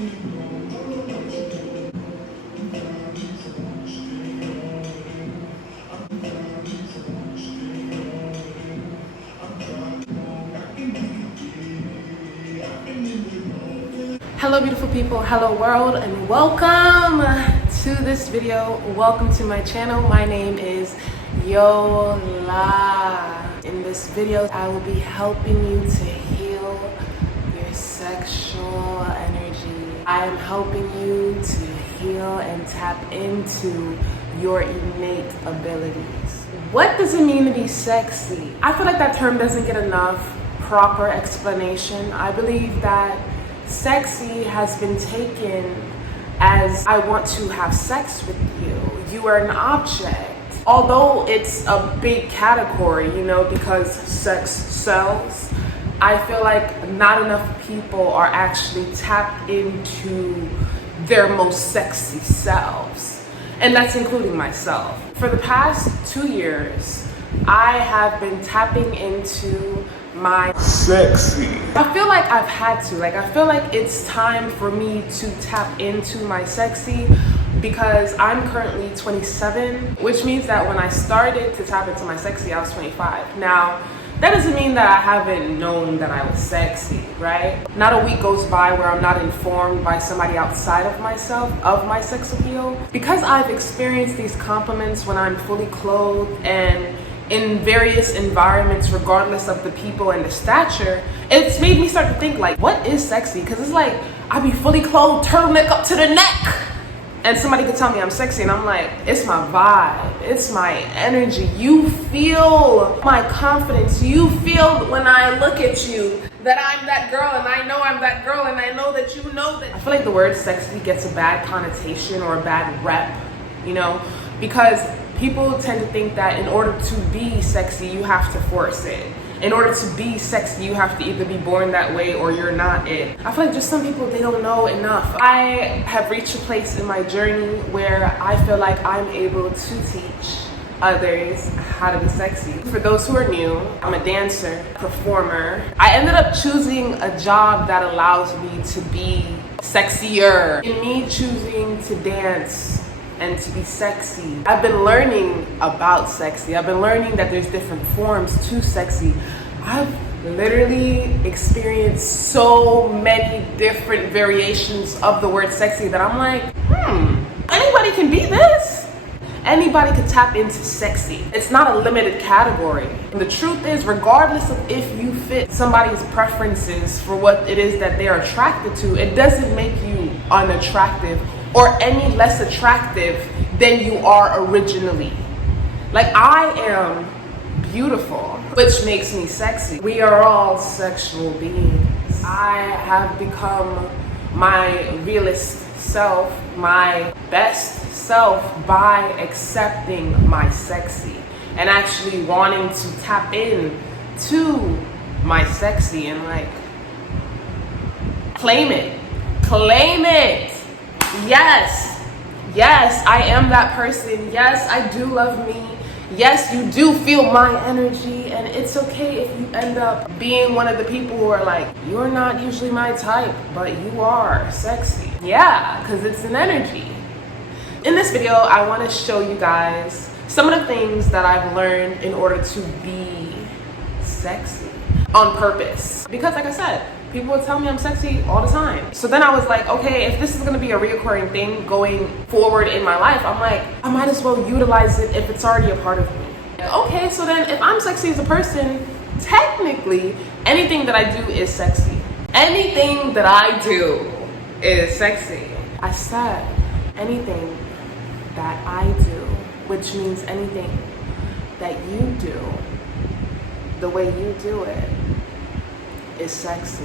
Hello beautiful people, hello world, and welcome to this video. Welcome to my channel. My name is Yola. In this video I will be helping you to heal your sexual energy. I am helping you to heal and tap into your innate abilities. What does it mean to be sexy? I feel like that term doesn't get enough proper explanation. I believe that sexy has been taken as I want to have sex with you. You are an object. Although it's a big category, you know, because sex sells, I feel like not enough people are actually tapped into their most sexy selves. And that's including myself. For the past 2 years, I have been tapping into my sexy. I feel like I've had to. I feel like it's time for me to tap into my sexy because I'm currently 27, which means that when I started to tap into my sexy, I was 25. Now, that doesn't mean that I haven't known that I was sexy, right? Not a week goes by where I'm not informed by somebody outside of myself of my sex appeal. Because I've experienced these compliments when I'm fully clothed and in various environments, regardless of the people and the stature, it's made me start to think what is sexy? Because it's I be fully clothed, turtleneck up to the neck, and somebody could tell me I'm sexy, and I'm like, it's my vibe, it's my energy. You feel my confidence. You feel when I look at you that I'm that girl, and I know I'm that girl, and I know that you know that. I feel like the word sexy gets a bad connotation or a bad rep, you know, because people tend to think that in order to be sexy, you have to force it. In order to be sexy, you have to either be born that way or you're not it. I feel like just some people, they don't know enough. I have reached a place in my journey where I feel like I'm able to teach others how to be sexy. For those who are new, I'm a dancer, performer. I ended up choosing a job that allows me to be sexier. In me choosing to dance and to be sexy, I've been learning about sexy. I've been learning that there's different forms to sexy. I've literally experienced so many different variations of the word sexy that I'm like, anybody can be this. Anybody can tap into sexy. It's not a limited category. The truth is, regardless of if you fit somebody's preferences for what it is that they're attracted to, it doesn't make you unattractive or any less attractive than you are originally. I am beautiful, which makes me sexy. We are all sexual beings. I have become my realest self, my best self, by accepting my sexy and actually wanting to tap in to my sexy and claim it. Claim it. Yes, I am that person. Yes, I do love me. Yes, you do feel my energy, and it's okay if you end up being one of the people who are you're not usually my type, but you are sexy. Yeah, because it's an energy. In this video, I want to show you guys some of the things that I've learned in order to be sexy on purpose. Because like I said, people would tell me I'm sexy all the time. So then I was like, okay, if this is gonna be a reoccurring thing going forward in my life, I'm like, I might as well utilize it if it's already a part of me. Okay, so then if I'm sexy as a person, technically, anything that I do is sexy. Anything that I do is sexy. I said anything that I do, which means anything that you do, the way you do it, is sexy,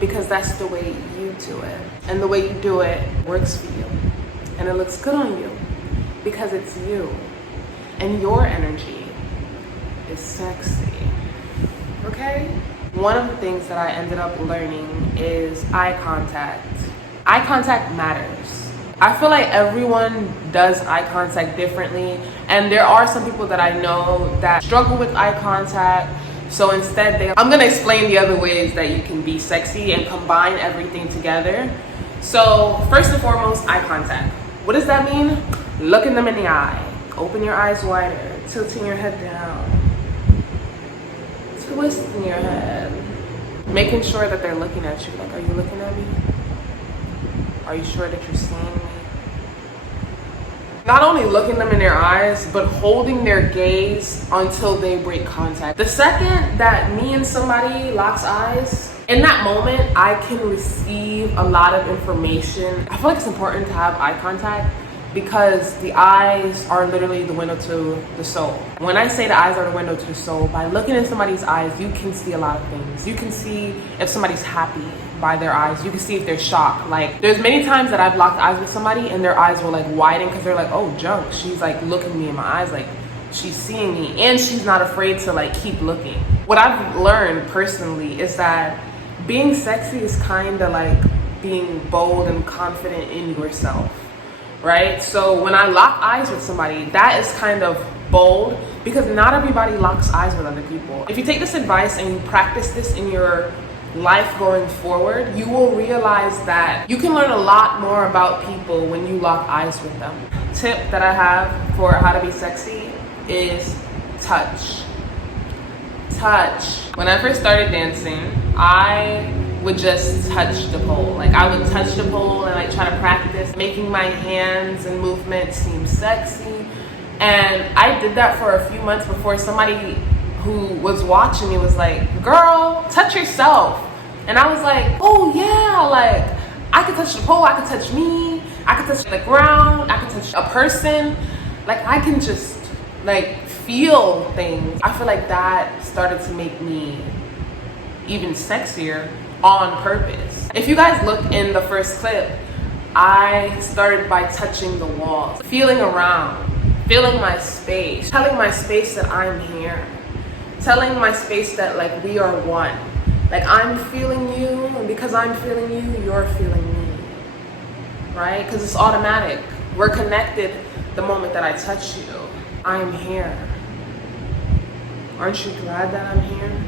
because that's the way you do it, and the way you do it works for you, and it looks good on you because it's you, and your energy is sexy. Okay? One of the things that I ended up learning is eye contact. Eye contact matters. I feel like everyone does eye contact differently, and there are some people that I know that struggle with eye contact. So instead, I'm gonna explain the other ways that you can be sexy and combine everything together So first and foremost, eye contact. What does that mean? Looking them in the eye. Open your eyes wider, tilting your head down, twisting your head, making sure that they're looking at you. Like, are you looking at me? Are you sure that you're seeing me? Not only looking them in their eyes, but holding their gaze until they break contact. The second that me and somebody locks eyes, in that moment, I can receive a lot of information. I feel like it's important to have eye contact because the eyes are literally the window to the soul. When I say the eyes are the window to the soul, by looking in somebody's eyes, you can see a lot of things. You can see if somebody's happy by their eyes. You can see if they're shocked. Like, there's many times that I've locked eyes with somebody and their eyes will like widen because they're like, oh, junk. She's like looking me in my eyes, like she's seeing me, and she's not afraid to like keep looking. What I've learned personally is that being sexy is kind of like being bold and confident in yourself, right? So when I lock eyes with somebody, that is kind of bold because not everybody locks eyes with other people. If you take this advice and you practice this in your life going forward, you will realize that you can learn a lot more about people when you lock eyes with them. Tip that I have for how to be sexy is touch. Touch. When I first started dancing, I would just touch the pole. Like, I would touch the pole and like try to practice making my hands and movements seem sexy. And I did that for a few months before somebody who was watching me was like, girl, touch yourself. And I was like, oh yeah, like I could touch the pole, I could touch me, I could touch the ground, I could touch a person. Like, I can just like feel things. I feel like that started to make me even sexier on purpose. If you guys look in the first clip, I started by touching the walls, feeling around, feeling my space, telling my space that I'm here, telling my space that like we are one. Like, I'm feeling you, and because I'm feeling you, you're feeling me, right? Because it's automatic. We're connected the moment that I touch you. I'm here. Aren't you glad that I'm here?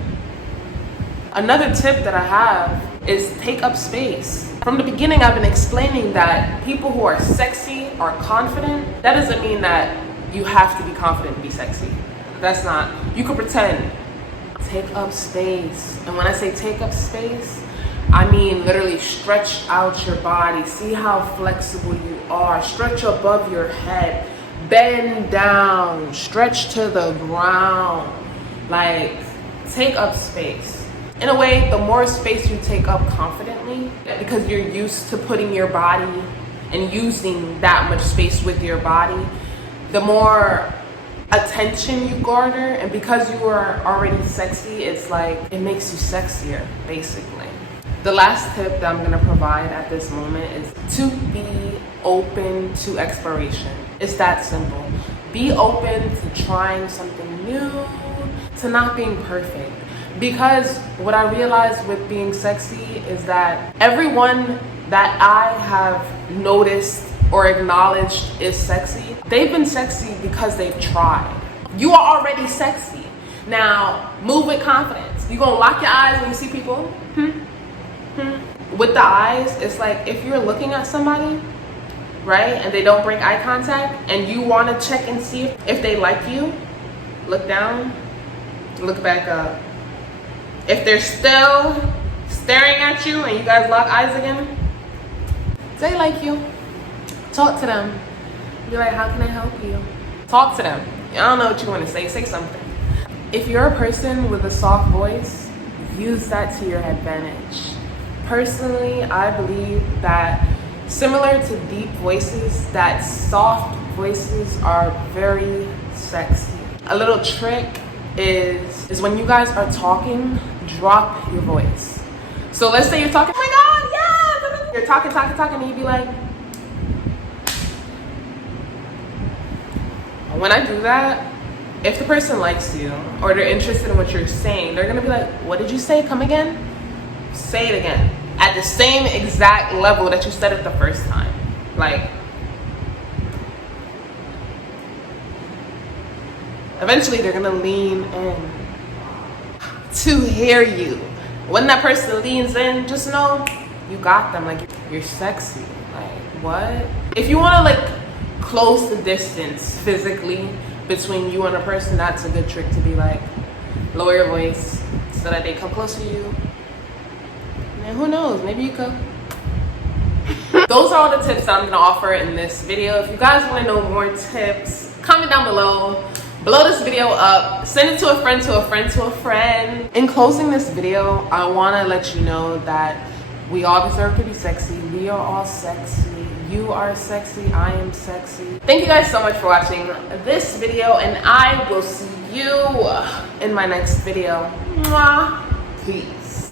Another tip that I have is take up space. From the beginning, I've been explaining that people who are sexy are confident. That doesn't mean that you have to be confident to be sexy. That's not. You can pretend. Take up space. And when I say take up space, I mean literally stretch out your body. See how flexible you are. Stretch above your head. Bend down. Stretch to the ground. Like, take up space. In a way, the more space you take up confidently, because you're used to putting your body and using that much space with your body, the more attention you garner, and because you are already sexy, it's like it makes you sexier, basically. The last tip that I'm gonna provide at this moment is to be open to exploration. It's that simple. Be open to trying something new, to not being perfect. Because what I realized with being sexy is that everyone that I have noticed or acknowledged is sexy, they've been sexy because they've tried. You are already sexy. Now, move with confidence. You gonna lock your eyes when you see people? With the eyes, it's like if you're looking at somebody, right, and they don't break eye contact, and you wanna check and see if they like you, look down, look back up. If they're still staring at you and you guys lock eyes again, they like you. Talk to them. Be like, how can I help you? Talk to them. I don't know what you want to say. Say something. If you're a person with a soft voice, use that to your advantage. Personally, I believe that similar to deep voices, that soft voices are very sexy. A little trick is when you guys are talking, drop your voice. So let's say you're talking, oh my God, yeah! You're talking, and you'd be like, when I do that, if the person likes you or they're interested in what you're saying, they're gonna be like, what did you say? Come again? Say it again. At the same exact level that you said it the first time. Like, eventually they're gonna lean in to hear you. When that person leans in, just know you got them. Like, you're sexy. Like, what? If you want to like close the distance physically between you and a person, that's a good trick to be like, lower your voice so that they come closer to you. And who knows, maybe you could. Those are all the tips I'm gonna offer in this video. If you guys want to know more tips, comment down below. Blow this video up, send it to a friend, to a friend, to a friend. In closing this video, I want to let you know that we all deserve to be sexy. We are all sexy. You are sexy. I am sexy. Thank you guys so much for watching this video, and I will see you in my next video. Mwah. Peace.